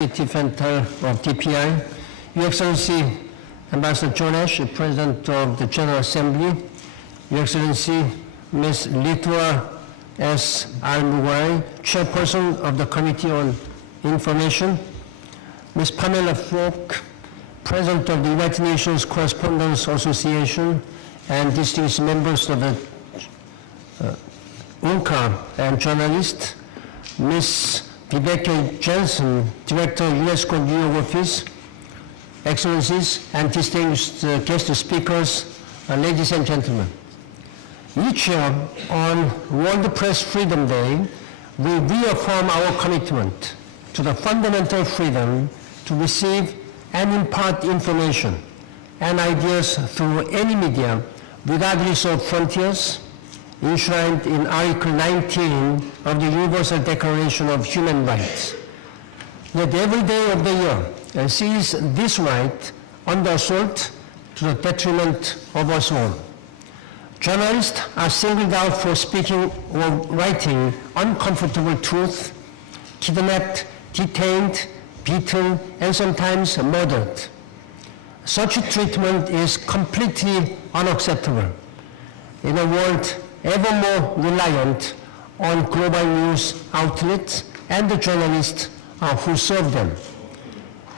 Defender of DPI, Your Excellency Ambassador John Ash, President of the General Assembly, Your Excellency Ms. Litwa S. Al-Mughai, Chairperson of the Committee on Information, Ms. Pamela Falk, President of the United Nations Correspondents Association, and distinguished members of the UNCA and journalists, Ms. Viveka Jensen, Director of UNESCO New York Office, Excellencies, and distinguished guest speakers, ladies and gentlemen. Each year on World Press Freedom Day, we reaffirm our commitment to the fundamental freedom to receive and impart information and ideas through any media, regardless of frontiers, enshrined in Article 19 of the Universal Declaration of Human Rights. Yet every day of the year sees this right under assault to the detriment of us all. Journalists are singled out for speaking or writing uncomfortable truth, kidnapped, detained, beaten, and sometimes murdered. Such treatment is completely unacceptable in a world ever more reliant on global news outlets and the journalists who serve them.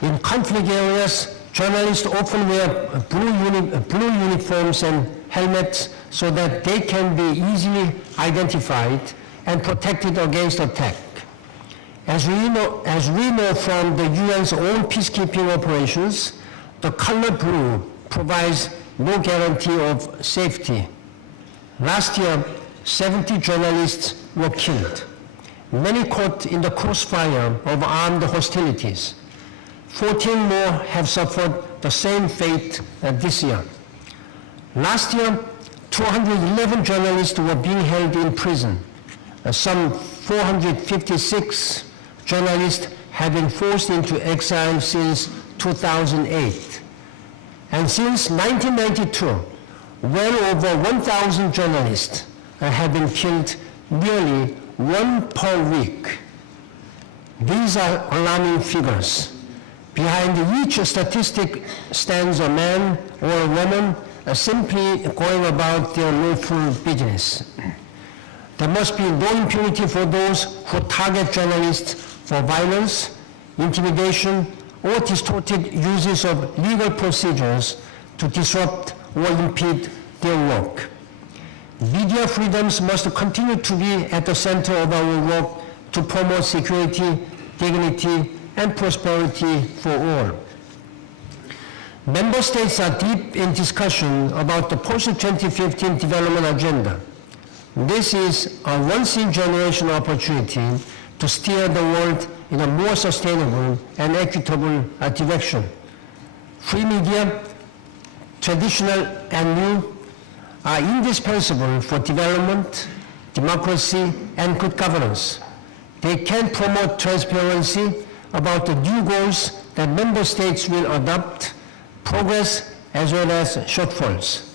In conflict areas, journalists often wear blue uniforms and helmets so that they can be easily identified and protected against attack. As we know from the UN's own peacekeeping operations, the color blue provides no guarantee of safety. Last year, 70 journalists were killed, many caught in the crossfire of armed hostilities. 14 more have suffered the same fate this year. Last year, 211 journalists were being held in prison. Some 456 journalists have been forced into exile since 2008. And since 1992, well over 1,000 journalists have been killed, nearly one per week. These are alarming figures. Behind each statistic stands a man or a woman simply going about their lawful business. There must be no impunity for those who target journalists for violence, intimidation, or distorted uses of legal procedures to disrupt or impede their work. Media freedoms must continue to be at the center of our work to promote security, dignity, and prosperity for all. Member states are deep in discussion about the post-2015 development agenda. This is a once-in-generation opportunity to steer the world in a more sustainable and equitable direction. Free media, traditional and new, are indispensable for development, democracy, and good governance. They can promote transparency about the new goals that member states will adopt, progress as well as shortfalls.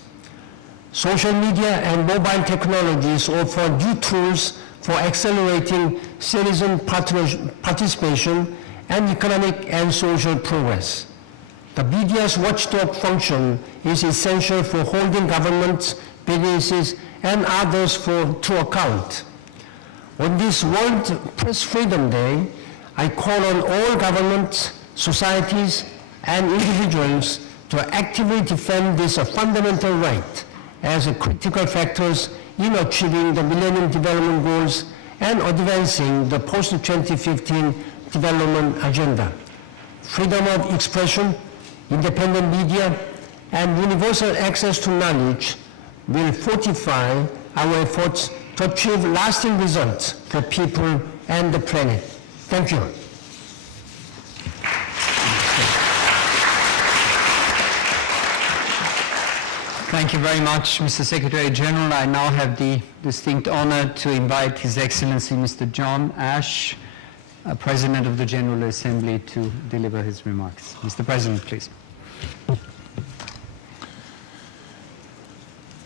Social media and mobile technologies offer new tools for accelerating citizen participation and economic and social progress. The media's watchdog function is essential for holding governments, businesses, and others to account. On this World Press Freedom Day, I call on all governments, societies, and individuals to actively defend this fundamental right as critical factors in achieving the Millennium Development Goals and advancing the post-2015 development agenda. Freedom of expression, independent media, and universal access to knowledge will fortify our efforts to achieve lasting results for people and the planet. Thank you. Thank you very much, Mr. Secretary General. I now have the distinct honor to invite His Excellency Mr. John Ash, President of the General Assembly, to deliver his remarks. Mr. President, please.